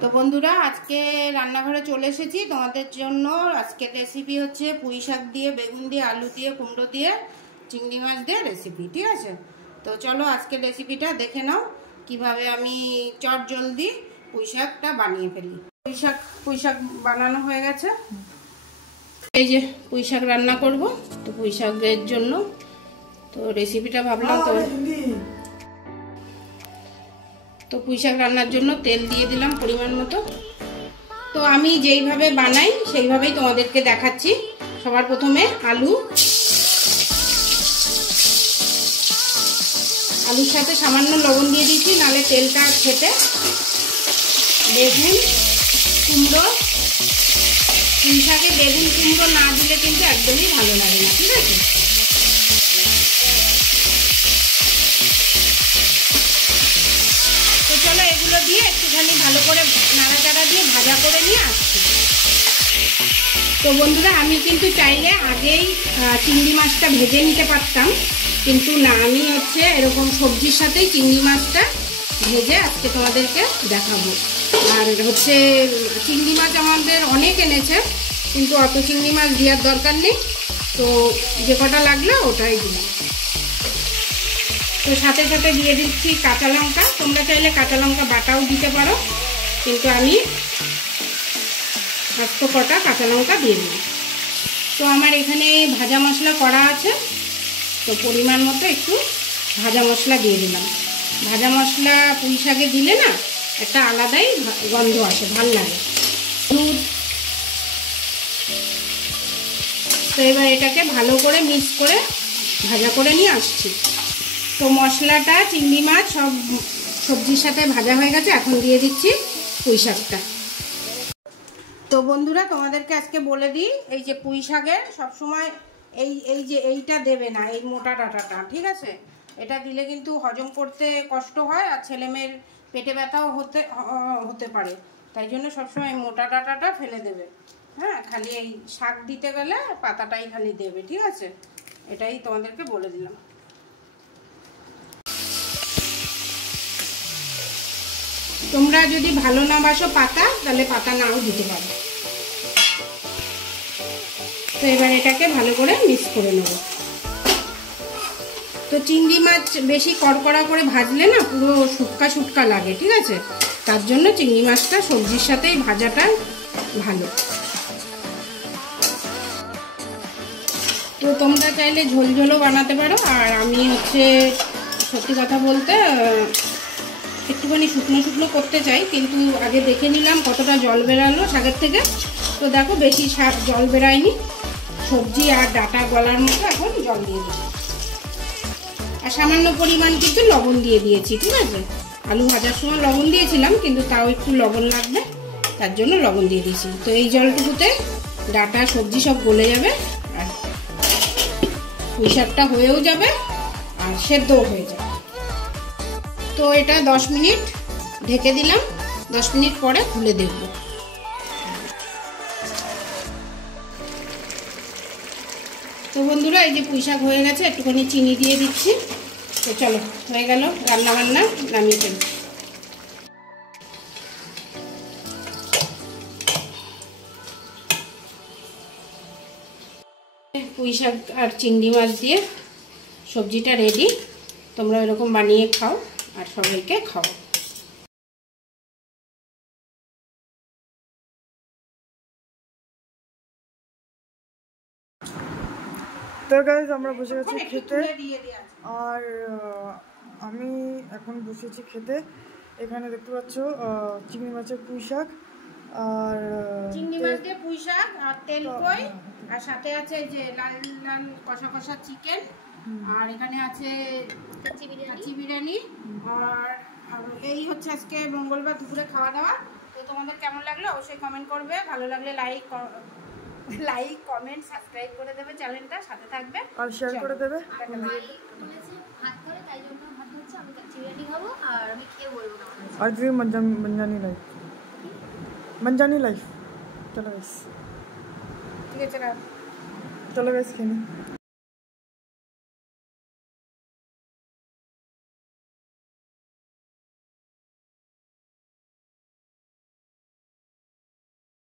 তো বন্ধুরা আজকে রান্নাঘরে চলে এসেছি তোমাদের জন্য। আজকের রেসিপি হচ্ছে পুঁই শাক দিয়ে, বেগুন দিয়ে, আলু দিয়ে, কুমড়ো দিয়ে, চিংড়ি মাছ দিয়ে রেসিপি। ঠিক আছে, তো চলো আজকের রেসিপিটা দেখে নাও কিভাবে আমি চট জলদি পুঁই শাকটা বানিয়ে ফেলি। পুঁই শাক বানানো হয়ে গেছে। এই যে পুঁই শাক রান্না করব, তো পুঁই শাকের জন্য তো রেসিপিটা ভাবলাম তো পুঁই শাক রান্নার জন্য তেল দিয়ে দিলাম পরিমাণ মতো। তো আমি যেইভাবে বানাই সেইভাবেই তোমাদেরকে দেখাচ্ছি। সবার প্রথমে আলুর সাথে সামান্য লবণ দিয়ে দিচ্ছি, নাহলে তেলটা খেতে। বেগুন, কুমড়ো, পুঁই শাকে বেগুন কুমড়ো না দিলে কিন্তু একদমই ভালো লাগে না। ঠিক আছে, তো চলো এগুলো দিয়ে একটুখানি ভালো করে নাড়াচাড়া দিয়ে ভাজা করে নিয়ে আসছি। তো বন্ধুরা আমি কিন্তু চাইলে আগেই চিংড়ি মাছটা ভেজে নিতে পারতাম, কিন্তু না, আমি হচ্ছে এরকম সবজির সাথেই চিংড়ি মাছটা ভেজে আজকে তোমাদেরকে দেখাবো। আর হচ্ছে চিংড়ি মাছ আমাদের অনেক এনেছে, কিন্তু অত চিংড়ি মাছ দেওয়ার দরকার নেই, তো যে কটা লাগলো ওটাই দিলাম। তো সাথে সাথে দিয়ে দিচ্ছি কাঁচা লঙ্কা। তোমরা চাইলে কাঁচা লঙ্কা বাটাও দিতে পারো, কিন্তু আমি আস্ত কটা কাঁচা লঙ্কা দিয়ে দিই। তো আমার এখানে ভাজা মশলা করা আছে, তো পরিমাণ মতো একটু ভাজা মশলা দিয়ে দিলাম। ভাজা মশলা পুঁই শাকে দিলে না একটা আলাদাই গন্ধ আসে, ভাল লাগে। তো এবার এটাকে ভালো করে মিক্স করে ভাজা করে নিয়ে আসছি। তো মশলাটা, চিংড়ি মাছ সব সবজির সাথে ভাজা হয়ে গেছে, এখন দিয়ে দিচ্ছি পুঁই শাকটা। তো বন্ধুরা তোমাদেরকে আজকে বলে দিই, এই যে পুঁই শাকের সবসময় এইটা দেবে না, এই মোটা ডাঁটাটা। ঠিক আছে, এটা দিলে কিন্তু হজম করতে কষ্ট হয়, আর ছেলেমেয়ের পেটে ব্যথাও হতে পারে। তাই জন্য সবসময় মোটা ডাঁটাটা ফেলে দেবে। হ্যাঁ, খালি এই শাক দিতে গেলে পাতাটাই খালি দেবে। ঠিক আছে, এটাই তোমাদেরকে বলে দিলাম। তোমরা যদি ভালো না বাসো পাতা, তাহলে পাতা নাও দিতে পারো। তো এবার এটাকে ভালো করে মিক্স করে নেব। তো চিংড়ি মাছ বেশি কড়কড়া করে ভাজলে না পুরো শুটকা লাগে। ঠিক আছে, তার জন্য চিংড়ি মাছটা সবজির সাথেই ভাজাটা ভালো। তো তোমরা চাইলে ঝোলও বানাতে পারো, আর আমি হচ্ছে সত্যি কথা বলতে একটুখানি শুকনো করতে চাই, কিন্তু আগে দেখে নিলাম কতটা জল বেরালো শাকের থেকে। তো দেখো বেশি শাক জল বেরায়নি, সবজি আর ডাঁটা গলার মতো এখন জল দিয়ে দিচ্ছি। আর সামান্য পরিমাণ কিন্তু লবণ দিয়ে দিয়েছি। ঠিক আছে, আলু ভাজার সময় লবণ দিয়েছিলাম, কিন্তু তাও একটু লবণ লাগবে, তার জন্য লবণ দিয়ে দিয়েছি। তো এই জলটুকুতে ডাঁটা সবজি সব গলে যাবে, আর পুঁই শাকটা হয়েও যাবে, আর সেদ্ধও হয়ে যাবে। তো এটা 10 মিনিট ঢেকে দিলাম, 10 মিনিট পরে খুলে দেখব। তো বন্ধুরা এই যে পুঁই শাক হয়ে গেছে, একটুখানি চিনি দিয়ে দিচ্ছি। তো চলো, হয়ে গেল রান্না বান্না, নামিয়ে ফেলি। পুঁই শাক আর চিংড়ি মাছ দিয়ে সবজিটা রেডি। তোমরা এরকম বানিয়ে খাও আর সবাইকে খাও। তো গাইস আমরা বসে গেছি খেতে, আর আমি এখন বসেছি খেতে। এখানে দেখতে পাচ্ছ চিংড়ি মাছের পুঁই শাক, আর চিংড়ি মাছ দিয়ে পুঁই শাক আর তেল কই, আর সাথে আছে যে লাল লাল কষা কষা চিকেন, আর এখানে আছে কাচ্চি বিরিয়ানি। আর এই হচ্ছে আজকে মঙ্গলবার দুপুরে খাওয়া দাওয়া। তো তোমাদের কেমন লাগলো অবশ্যই কমেন্ট করবে, ভালো লাগলে লাইক কমেন্ট সাবস্ক্রাইব করে দেবে, চ্যানেলটা সাথে থাকবে আর শেয়ার করে দেবে। আর কি मंजानी लाइफ। चलो गाइस, ঠিক আছে, चलो गाइस खेलें।